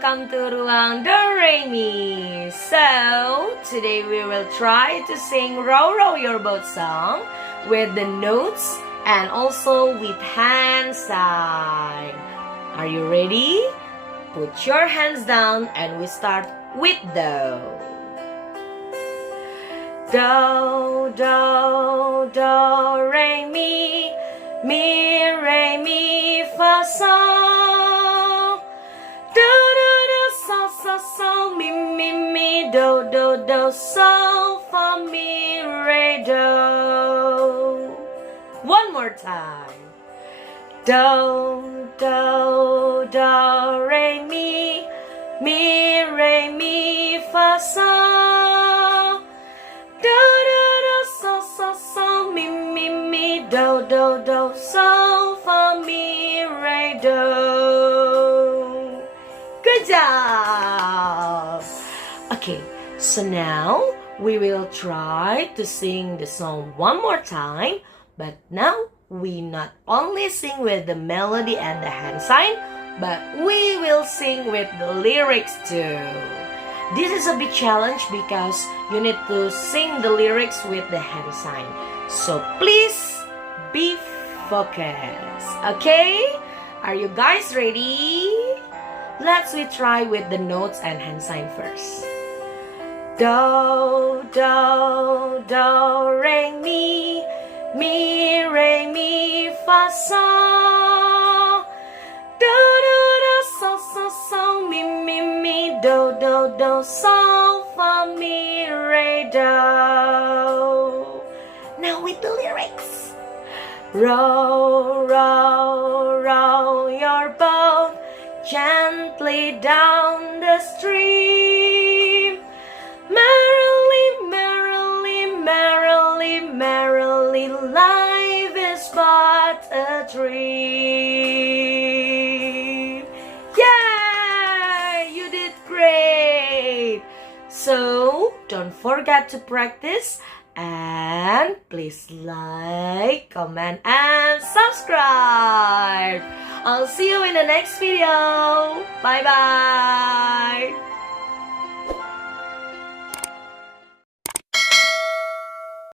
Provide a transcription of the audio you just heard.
welcome to Ruang DoReMi. So, today we will try to sing Row Row Your Boat song with the notes and also with hand sign. Are you ready? Put your hands down and we start with Do. Do, do, do, re, mi, re, mi, fa, sol. Do, do, do, sol, sol, sol, mi, do, do, do, sol, fa, mi, re, do. One more time. Do, do, do, re, mi, re, mi, fa, sol. Do, do, do, sol, sol, sol, mi, do, do, do, sol, fa, mi, re, do. Good job! Okay, so now we will try to sing the song one more time, but now we not only sing with the melody and the hand sign, but we will sing with the lyrics too. This is a big challenge because you need to sing the lyrics with the hand sign. So please be focused. Okay? Are you guys ready? Let's try with the notes and hand sign first. Do, do, do, re, mi, re, mi, fa, sol. Do, do, do, sol, sol, sol, mi, do, do, do, sol, fa, mi, re, do. Now with the lyrics. Row, row, row your boat gently down the stream. Merrily, merrily, merrily, merrily, life is but a dream. Yay! You did great! So, don't forget to practice and please like, comment, and subscribe. I'll see you in the next video. Bye-bye!